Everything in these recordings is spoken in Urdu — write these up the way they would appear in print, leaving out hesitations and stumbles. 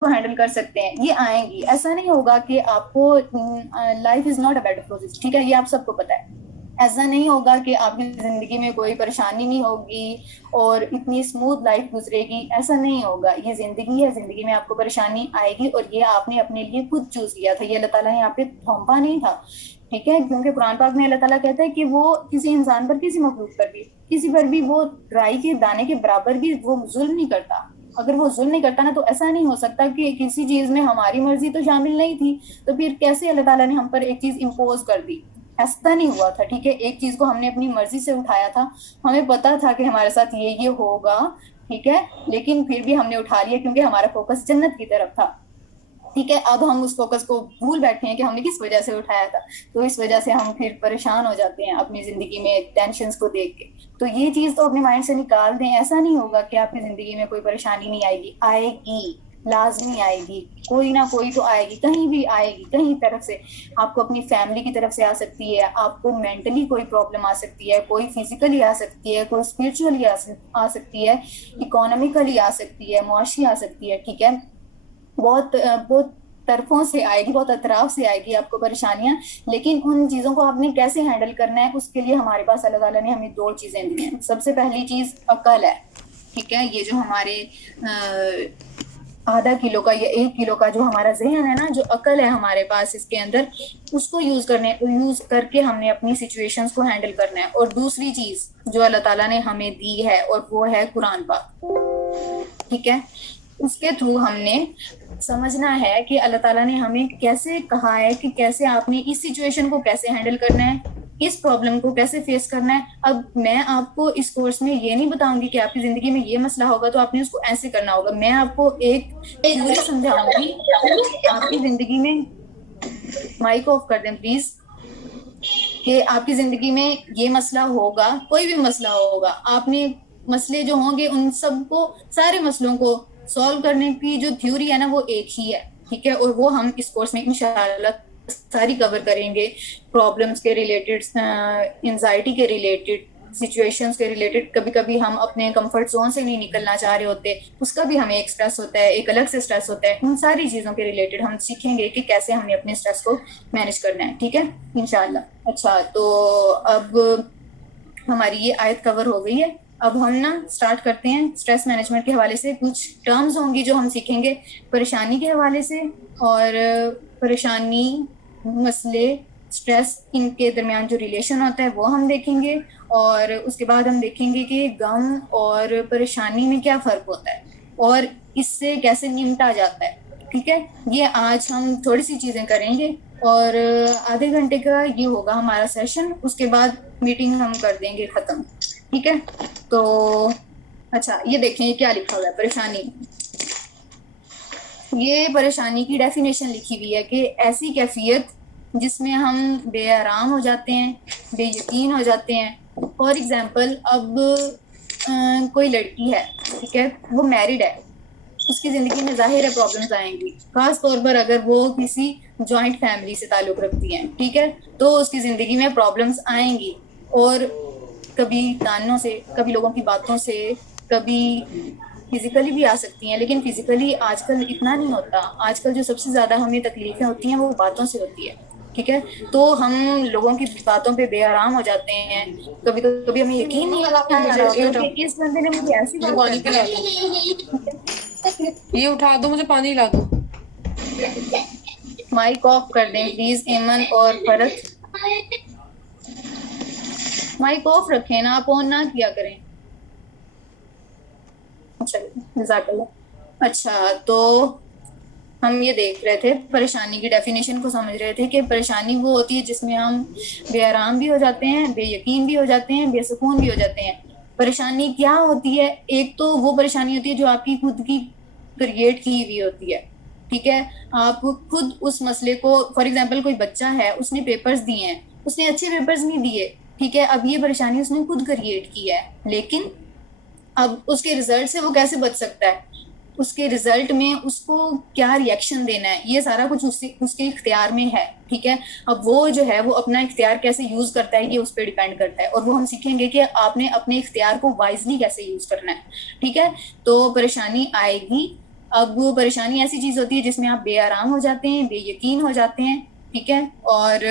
کو ہینڈل کر سکتے ہیں یہ آئیں گی. ایسا نہیں ہوگا کہ آپ کو life is not a bad process, ٹھیک ہے, یہ آپ سب کو پتا ہے. ایسا نہیں ہوگا کہ آپ کی زندگی میں کوئی پریشانی نہیں ہوگی اور اتنی اسموتھ لائف گزرے گی, ایسا نہیں ہوگا. یہ زندگی ہے, زندگی میں آپ کو پریشانی آئے گی, اور یہ آپ نے اپنے لیے خود چوز کیا تھا, یہ اللہ تعالیٰ نے آپ پہ تھوپا نہیں تھا, ٹھیک ہے. کیونکہ قرآن پاک میں اللہ تعالیٰ کہتا ہے کہ وہ کسی انسان پر, کسی مخلوق پر بھی, کسی پر بھی وہ رائی کے دانے کے برابر بھی وہ ظلم نہیں کرتا. اگر وہ ظلم نہیں کرتا نا, تو ایسا نہیں ہو سکتا کہ کسی چیز میں ہماری مرضی تو شامل نہیں تھی, تو پھر کیسے اللہ تعالیٰ نے ہم پر ایک چیز امپوز کر دی. ایسا نہیں ہوا تھا, ٹھیک ہے. ایک چیز کو ہم نے اپنی مرضی سے اٹھایا تھا, ہمیں پتا تھا کہ ہمارے ساتھ یہ ہوگا, ٹھیک ہے, لیکن پھر بھی ہم نے اٹھا لیا کیونکہ ہمارا فوکس جنت کی طرف تھا, ٹھیک ہے. اب ہم اس فوکس کو بھول بیٹھے ہیں کہ ہم نے کس وجہ سے اٹھایا تھا, تو اس وجہ سے ہم پھر پریشان ہو جاتے ہیں اپنی زندگی میں ٹینشنز کو دیکھ کے. تو یہ چیز تو اپنے مائنڈ سے نکال دیں. ایسا نہیں ہوگا کہ آپ کی زندگی میں کوئی پریشانی نہیں آئے گی, آئے گی, لازمی آئے گی, کوئی نہ کوئی تو آئے گی, کہیں بھی آئے گی, کہیں طرف سے. آپ کو اپنی فیملی کی طرف سے آ سکتی ہے, آپ کو مینٹلی کوئی پرابلم آ سکتی ہے, کوئی فزیکلی آ سکتی ہے, کوئی اسپرچولی آ سکتی ہے, اکانومیکلی آ سکتی ہے, معاشی آ سکتی ہے, ٹھیک ہے. بہت بہت طرفوں سے آئے گی, بہت اطراف سے آئے گی آپ کو پریشانیاں. لیکن ان چیزوں کو آپ نے کیسے ہینڈل کرنا ہے, اس کے لیے ہمارے پاس اللہ تعالیٰ نے ہمیں 2 چیزیں دی ہیں. سب سے پہلی چیز عقل ہے, ٹھیک ہے. یہ جو ہمارے ½ کلو کا یا 1 کلو کا جو ہمارا ذہن ہے نا, جو عقل ہے ہمارے پاس اس کے اندر, اس کو یوز کر کے ہم نے اپنی سچویشنز کو ہینڈل کرنا ہے. اور دوسری چیز جو اللہ تعالیٰ نے ہمیں دی ہے, اور وہ ہے قرآن پاک, ٹھیک ہے. اس کے تھرو ہم نے سمجھنا ہے کہ اللہ تعالیٰ نے ہمیں کیسے کہا ہے کہ کیسے آپ نے اس سچویشن کو کیسے ہینڈل کرنا ہے, اس پرابلم کو کیسے فیس کرنا ہے. اب میں آپ کو اس کورس میں یہ نہیں بتاؤں گی کہ آپ کی زندگی میں یہ مسئلہ ہوگا تو آپ نے اس کو ایسے کرنا ہوگا. میں آپ کو ایک تھیوری سمجھاؤں گی آپ کی زندگی میں. مائک آف کر دیں پلیز. کہ آپ کی زندگی میں یہ مسئلہ ہوگا, کوئی بھی مسئلہ ہوگا, آپ نے مسئلے جو ہوں گے ان سب کو, سارے مسئلوں کو سالو کرنے کی جو تھیوری ہے نا, وہ ایک ہی ہے, ٹھیک ہے. اور وہ ہم اس کورس میں انشاءاللہ ساری کور کریں گے. پرابلمس کے ریلیٹڈ, انزائٹی کے ریلیٹڈ, سچویشنز کے ریلیٹڈ. کبھی کبھی ہم اپنے کمفرٹ زون سے نہیں نکلنا چاہ رہے ہوتے, اس کا بھی ہمیں ایک سٹریس ہوتا ہے, ایک الگ سے سٹریس ہوتا ہے. ان ساری چیزوں کے ریلیٹڈ ہم سیکھیں گے کہ کیسے ہم نے اپنے سٹریس کو مینیج کرنا ہے, ٹھیک ہے, انشاءاللہ. اچھا, تو اب ہماری یہ آیت کور ہو گئی ہے. اب ہم نا سٹارٹ کرتے ہیں سٹریس مینجمنٹ کے حوالے سے. کچھ ٹرمز ہوں گی جو ہم سیکھیں گے پریشانی کے حوالے سے, اور پریشانی, مسئلے, سٹریس, ان کے درمیان جو ریلیشن ہوتا ہے وہ ہم دیکھیں گے. اور اس کے بعد ہم دیکھیں گے کہ غم اور پریشانی میں کیا فرق ہوتا ہے, اور اس سے کیسے نمٹا جاتا ہے, ٹھیک ہے. یہ آج ہم تھوڑی سی چیزیں کریں گے, اور ½ گھنٹے کا یہ ہوگا ہمارا سیشن. اس کے بعد میٹنگ ہم کر دیں گے ختم, ٹھیک ہے. تو اچھا, یہ دیکھیں یہ کیا لکھا ہوا ہے, پریشانی. یہ پریشانی کی ڈیفینیشن لکھی ہوئی ہے کہ ایسی کیفیت جس میں ہم بے آرام ہو جاتے ہیں, بے یقین ہو جاتے ہیں. فار ایگزامپل, اب کوئی لڑکی ہے, ٹھیک ہے, وہ میرڈ ہے, اس کی زندگی میں ظاہر ہے پرابلمز آئیں گی, خاص طور پر اگر وہ کسی جوائنٹ فیملی سے تعلق رکھتی ہیں, ٹھیک ہے. تو اس کی زندگی میں پرابلمز آئیں گی, اور کبھی تانوں سے, کبھی لوگوں کی باتوں سے, کبھی فزیکلی بھی آ سکتی ہیں. لیکن فزیکلی آج کل اتنا نہیں ہوتا. آج کل جو سب سے زیادہ ہمیں تکلیفیں ہوتی ہیں وہ باتوں سے ہوتی ہے, ٹھیک ہے. تو ہم لوگوں کی باتوں پہ بے آرام ہو جاتے ہیں. کبھی کبھی ہمیں یقین نہیں آتا کہ اس بندے نے مجھے ایسی بات کر پانی دی. پلا دو, یہ اٹھا دو, مجھے پانی لا دو. مائک آف کر دیں پلیز ایمن اور فرت. مائک آف رکھیں نا, آپ آن نہ کیا کریں. جزاک اللہ. اچھا, تو ہم یہ دیکھ رہے تھے, پریشانی کی ڈیفینیشن کو سمجھ رہے تھے کہ پریشانی وہ ہوتی ہے جس میں ہم بے آرام بھی ہو جاتے ہیں, بے یقین بھی ہو جاتے ہیں, بے سکون بھی ہو جاتے ہیں. پریشانی کیا ہوتی ہے, ایک تو وہ پریشانی ہوتی ہے جو آپ کی خود کی کریٹ کی ہوئی ہوتی ہے, ٹھیک ہے. آپ خود اس مسئلے کو, فار ایگزامپل کوئی بچہ ہے, اس نے پیپرز دیے ہیں, اس نے اچھے پیپرز نہیں دیے, ٹھیک ہے. اب یہ پریشانی اس نے خود کریٹ کی ہے, لیکن اب اس کے رزلٹ سے وہ کیسے بچ سکتا ہے, اس کے رزلٹ میں اس کو کیا ری ایکشن دینا ہے, یہ سارا کچھ اس کے اختیار میں ہے, ٹھیک ہے. اب وہ جو ہے وہ اپنا اختیار کیسے یوز کرتا ہے یہ اس پہ ڈیپینڈ کرتا ہے, اور وہ ہم سیکھیں گے کہ آپ نے اپنے اختیار کو وائزلی کیسے یوز کرنا ہے, ٹھیک ہے. تو پریشانی آئے گی, اب وہ پریشانی ایسی چیز ہوتی ہے جس میں آپ بے آرام ہو جاتے ہیں, بے یقین ہو جاتے ہیں, ٹھیک ہے, اور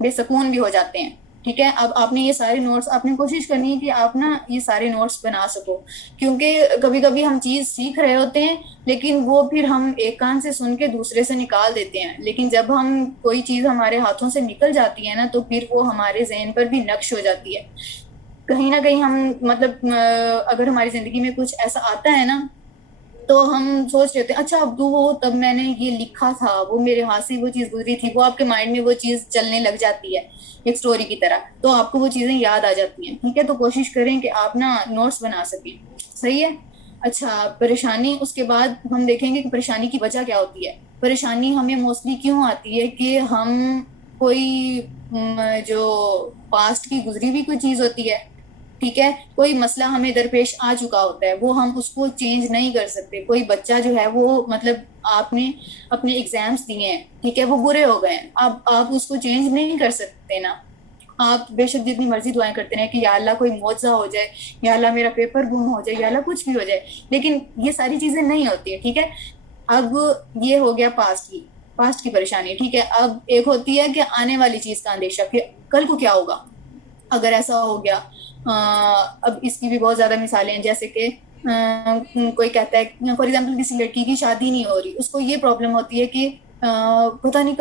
بے سکون بھی ہو جاتے ہیں, ٹھیک ہے. اب آپ نے یہ سارے نوٹس, آپ نے کوشش کرنی ہے کہ آپ نا یہ سارے نوٹس بنا سکو, کیونکہ کبھی کبھی ہم چیز سیکھ رہے ہوتے ہیں لیکن وہ پھر ہم ایک کان سے سن کے دوسرے سے نکال دیتے ہیں, لیکن جب ہم کوئی چیز ہمارے ہاتھوں سے نکل جاتی ہے نا تو پھر وہ ہمارے ذہن پر بھی نقش ہو جاتی ہے. کہیں نہ کہیں ہم مطلب اگر ہماری زندگی میں کچھ ایسا آتا ہے نا تو ہم سوچ رہے ہوتے ہیں اچھا اب تو وہ تب میں نے یہ لکھا تھا, وہ میرے ہاتھ سے وہ چیز گزری تھی, وہ آپ کے مائنڈ میں وہ چیز چلنے لگ جاتی ہے ایک سٹوری کی طرح, تو آپ کو وہ چیزیں یاد آ جاتی ہیں, ٹھیک ہے. تو کوشش کریں کہ آپ نا نوٹس بنا سکیں, صحیح ہے. اچھا, پریشانی, اس کے بعد ہم دیکھیں گے کہ پریشانی کی وجہ کیا ہوتی ہے. پریشانی ہمیں موسٹلی کیوں آتی ہے کہ ہم کوئی جو پاسٹ کی گزری ہوئی کوئی چیز ہوتی ہے, ٹھیک ہے, کوئی مسئلہ ہمیں درپیش آ چکا ہوتا ہے, وہ ہم اس کو چینج نہیں کر سکتے. کوئی بچہ جو ہے وہ مطلب آپ نے اپنے ایگزامس دیے ہیں, ٹھیک ہے, وہ برے ہو گئے ہیں, اب آپ اس کو چینج نہیں کر سکتے نا. آپ بے شک جتنی مرضی دعائیں کرتے رہیں کہ یا اللہ کوئی معجزہ ہو جائے, یا اللہ میرا پیپر گم ہو جائے, یا اللہ کچھ بھی ہو جائے, لیکن یہ ساری چیزیں نہیں ہوتی ہیں, ٹھیک ہے. اب یہ ہو گیا پاسٹ کی پریشانی, ٹھیک ہے. اب ایک ہوتی ہے کہ آنے والی چیز کا اندیشہ, کہ کل کو کیا ہوگا اگر ایسا ہو گیا. اب اس کی بھی بہت زیادہ مثالیں ہیں, جیسے کہ کوئی کہتا ہے فار ایگزامپل کسی لڑکی کی شادی نہیں ہو رہی, اس کو یہ پرابلم ہوتی ہے کہ پتہ نہیں